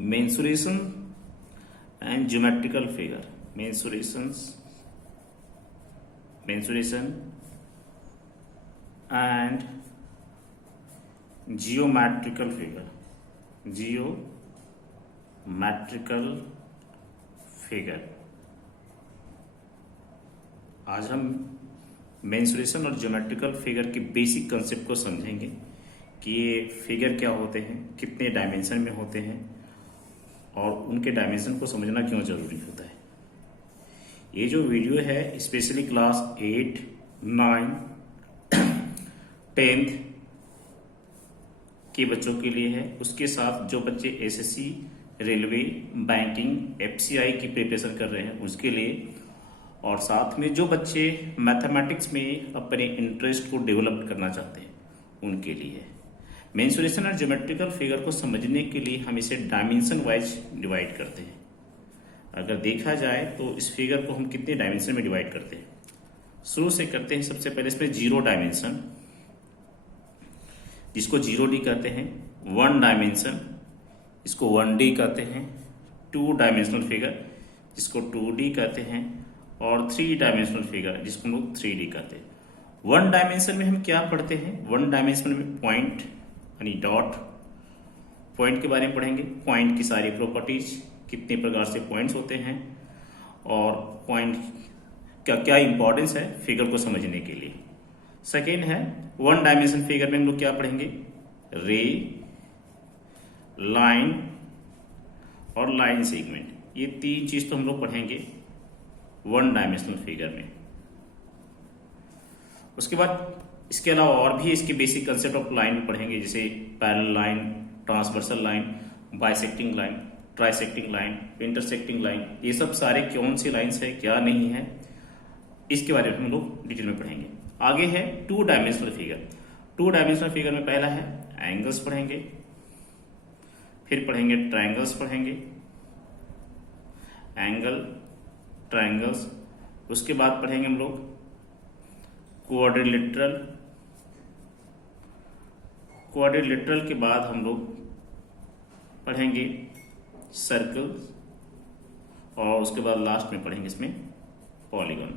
mensuration and geometrical figure. Mensuration and geometrical figure. आज हम mensuration और ज्योमेट्रिकल फिगर के बेसिक कंसेप्ट को समझेंगे कि ये फिगर क्या होते हैं, कितने डायमेंशन में होते हैं और उनके डायमेंशन को समझना क्यों जरूरी होता है। ये जो वीडियो है स्पेशली क्लास 8, 9, 10th के बच्चों के लिए है। उसके साथ जो बच्चे एसएससी, रेलवे, बैंकिंग, एफसीआई की प्रिपरेशन कर रहे हैं उसके लिए, और साथ में जो बच्चे मैथमेटिक्स में अपने इंटरेस्ट को डेवलप करना चाहते हैं उनके लिए है। मेंसुरेशन और ज्योमेट्रिकल फिगर को समझने के लिए हम इसे डायमेंशन वाइज डिवाइड करते हैं। अगर देखा जाए तो इस फिगर को हम कितने डायमेंशन में डिवाइड करते हैं, शुरू से करते हैं। सबसे पहले इसमें 0 डायमेंशन, जिसको 0D कहते हैं। 1 डायमेंशन, इसको 1D कहते हैं। 2 डायमेंशनल फिगर, जिसको 2D कहते हैं। और 3 डायमेंशनल फिगर, जिसको हम लोग 3D कहते हैं। 1 डायमेंशन में हम क्या पढ़ते हैं? 1 डायमेंशन में पॉइंट यानी डॉट, पॉइंट के बारे में पढ़ेंगे। पॉइंट की सारी प्रॉपर्टीज, कितने प्रकार से पॉइंट्स होते हैं और पॉइंट का क्या इंपॉर्टेंस है फिगर को समझने के लिए। सेकेंड है 1 डायमेंशन फिगर में हम लोग क्या पढ़ेंगे? रे, लाइन और लाइन सेगमेंट, ये 3 चीज तो हम लोग पढ़ेंगे 1 डायमेंशनल फिगर में। उसके बाद इसके अलावा और भी इसके बेसिक कंसेप्ट ऑफ लाइन में पढ़ेंगे, जैसे parallel line, transversal line, bisecting line, trisecting line, intersecting line. ये सब सारे कौन सी लाइन्स है, क्या नहीं है, इसके बारे में हम लोग डिटेल में पढ़ेंगे। आगे है 2 डायमेंशनल फिगर। 2 डायमेंशनल फिगर में पहला है एंगल्स पढ़ेंगे, फिर पढ़ेंगे ट्रायंगल्स पढ़ेंगे, एंगल, ट्रायंगल्स। उसके बाद पढ़ेंगे हम लोग क्वाड्रिलेटरल। क्वाड्रिलेटरल के बाद हम लोग पढ़ेंगे सर्कल, और उसके बाद लास्ट में पढ़ेंगे इसमें पॉलीगन।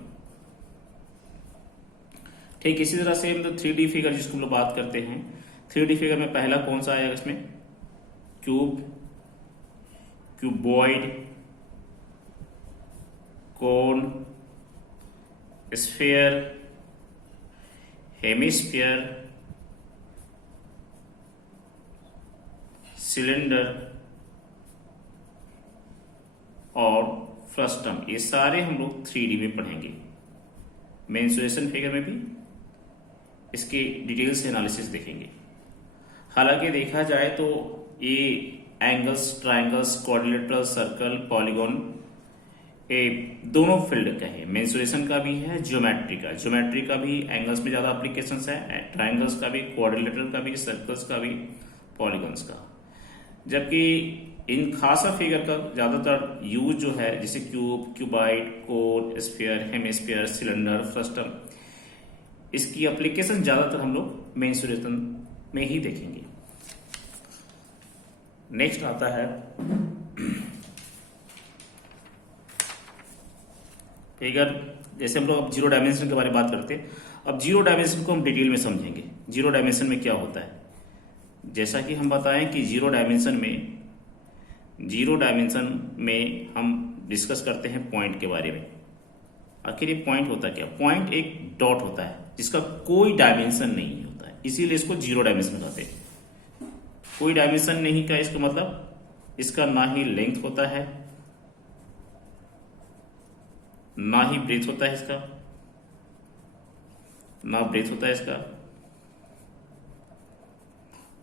ठीक इसी तरह से हम लोग 3D फिगर जिसको हम लोग बात करते हैं, 3D फिगर में पहला कौन सा आएगा इसमें? क्यूब, क्यूबॉइड, कोन, स्फीयर, हेमिस्फीयर, सिलेंडर और फ्रस्टम। ये सारे हम लोग 3D में पढ़ेंगे। मेंसुरेशन फिगर में भी इसके डिटेल से एनालिसिस देखेंगे। हालांकि देखा जाए तो ये angles, triangles, quadrilateral, circle, polygon, ये दोनों फील्ड का है। मेंसुरेशन का भी है, ज्योमेट्री का भी। एंगल्स में ज्यादा एप्लीकेशंस है, ट्रायंगल्स का भी, क्वाड्रिलेटरल का भी, सर्कल्स का भी, पॉलीगॉन्स का। जबकि इन खासा फिगर का ज्यादातर यूज जो है, जैसे क्यूब, क्यूबाइड, कोन, स्फीयर, हेमिस्फीयर, सिलेंडर, फ्रस्टम, इसकी एप्लीकेशन ज्यादातर हम लोग मेंसुरेशन में ही देखेंगे। नेक्स्ट आता है फिगर। जैसे हम लोग अब 0 डायमेंशन के बारे में बात करते हैं, अब 0 डायमेंशन को हम डिटेल में समझेंगे। 0 डायमेंशन में क्या होता है? जैसा कि हम बताएं कि 0 डायमेंशन में हम डिस्कस करते हैं पॉइंट के बारे में। आखिर ये पॉइंट होता क्या? पॉइंट एक डॉट होता है जिसका कोई डायमेंशन नहीं होता है, इसीलिए इसको 0 डायमेंशन कहते हैं। कोई डायमेंशन नहीं का इसका मतलब इसका ना ही लेंथ होता है, ना ही ब्रेथ होता है इसका, ना ब्रेथ होता है इसका,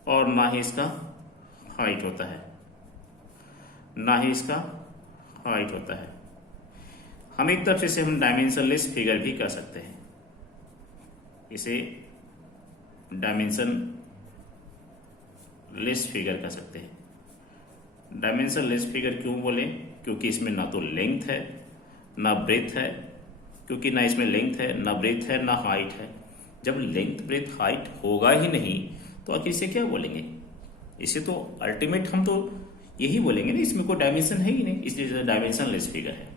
और ना ही इसका हाइट होता है, हम एक तरफ से हम डायमेंशनलेस फिगर भी कर सकते हैं। इसे डायमेंशनलेस फिगर कर सकते हैं। डायमेंशनलेस फिगर क्यों बोले? क्योंकि इसमें ना तो लेंथ है ना ब्रेथ है, क्योंकि ना इसमें लेंथ है, ना ब्रेथ है, ना हाइट है। जब लेंथ, ब्रेथ, हाइट होगा ही नहीं तो आखिर इसे क्या बोलेंगे? इसे तो अल्टीमेट हम तो यही बोलेंगे ना, इसमें कोई डायमेंशन है ही नहीं, इसलिए डायमेंशनलेस फिगर है।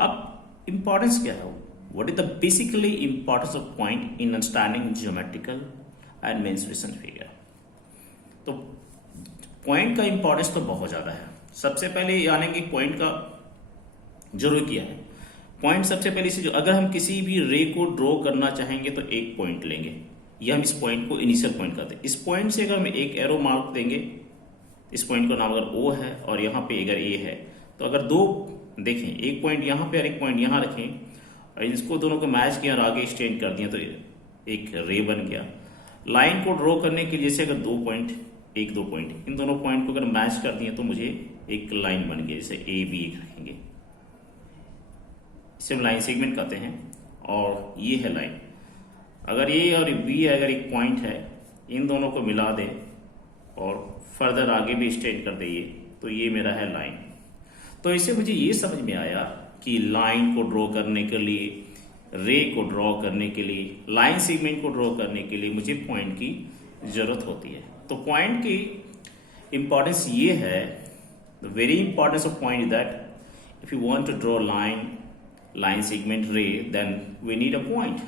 अब इंपॉर्टेंस क्या है, what is the basically importance of point in understanding geometrical and menstruation figure. तो पॉइंट का इंपॉर्टेंस तो बहुत ज्यादा है। सबसे पहले यानी कि पॉइंट का जरूर किया है। पॉइंट सबसे पहले से जो, अगर हम किसी भी रे को ड्रॉ करना चाहेंगे तो एक पॉइंट लेंगे, या हम इस पॉइंट को इनिशियल पॉइंट करते हैं। इस पॉइंट से अगर हम एक एरो मार्क देंगे, इस पॉइंट का नाम अगर O है और यहाँ पे अगर A है, तो अगर दो देखें, एक पॉइंट यहाँ पे और एक पॉइंट यहाँ रखें और इसको दोनों को मैच किया और आगे एक्सटेंड कर दिया तो एक रे बन गया। लाइन को ड्रॉ करने के लिए जैसे अगर दो पॉइंट, एक दो पॉइंट, इन दोनों पॉइंट को अगर मैच कर दिए तो मुझे एक लाइन बन गई, जैसे AB रखेंगे, इसे हम लाइन सेगमेंट कहते हैं। और ये है लाइन। अगर A और B अगर एक पॉइंट है, इन दोनों को मिला दे और फर्दर आगे भी एक्सटेंड कर दे तो ये मेरा है लाइन। तो इससे मुझे ये समझ में आया कि लाइन को ड्रॉ करने के लिए, रे को ड्रॉ करने के लिए, लाइन सेगमेंट को ड्रॉ करने के लिए मुझे पॉइंट की जरूरत होती है। तो पॉइंट की इंपॉर्टेंस ये है, the very importance of point is that if you want to draw line segment ray then we need a point.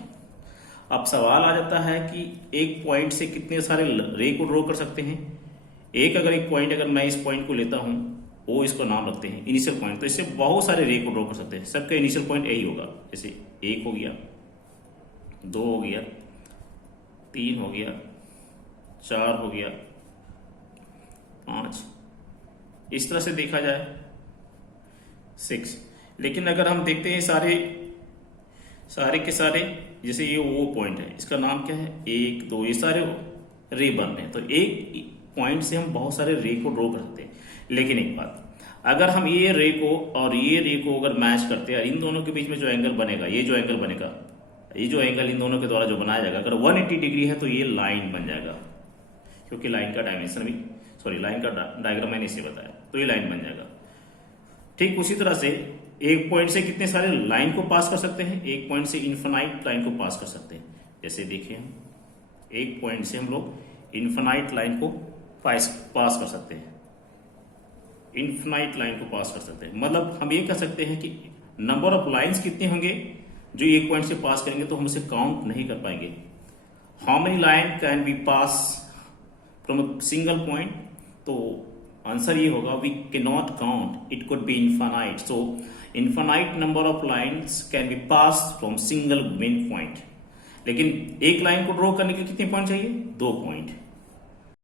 अब सवाल आ जाता है कि एक पॉइंट से कितने सारे रे को ड्रॉ कर सकते हैं। एक पॉइंट अगर मैं इस पॉइंट को लेता हूं, ओ इसको नाम रखते हैं इनिशियल पॉइंट, तो इससे बहुत सारे रे को ड्रॉ कर सकते हैं। सबका इनिशियल पॉइंट यही होगा, जैसे 1 हो गया, 2 हो गया, 3 हो गया, 4 हो गया, 5, इस तरह से देखा जाए 6। लेकिन अगर हम देखते हैं सारे के सारे, जैसे ये वो पॉइंट है, इसका नाम क्या है 1 2, ये सारे रे बन रहे हैं। तो एक पॉइंट से हम बहुत सारे रे को ड्रॉ कर सकते हैं। लेकिन एक बात, अगर हम ये रे को और ये रे को अगर मैच करते हैं, इन दोनों के बीच में जो एंगल बनेगा, ये जो एंगल बनेगा, ये जो एंगल इन दोनों के द्वारा जो बनाया जाएगा, अगर 180 डिग्री है तो ये लाइन बन जाएगा, क्योंकि लाइन का डायमेंशन भी, लाइन का डायग्राम मैंने इसे बताया, तो ये लाइन बन जाएगा। ठीक उसी तरह से एक पॉइंट से कितने सारे लाइन को पास कर सकते हैं, एक पॉइंट से इन्फिनाइट लाइन को पास कर सकते हैं। जैसे देखिए, हम एक पॉइंट से हम लोग इन्फिनाइट लाइन को पास कर सकते हैं, इन्फिनाइट लाइन को पास कर सकते हैं। मतलब हम ये कह सकते हैं कि नंबर ऑफ लाइंस कितने होंगे जो एक पॉइंट से पास करेंगे, तो हम उसे काउंट नहीं कर पाएंगे। How many line can be pass from a single point, तो आंसर ये होगा we can not count, it could be infinite. So infinite number of lines can be pass from single main point. लेकिन एक line को draw करने के कितने point चाहिए, 2 पॉइंट।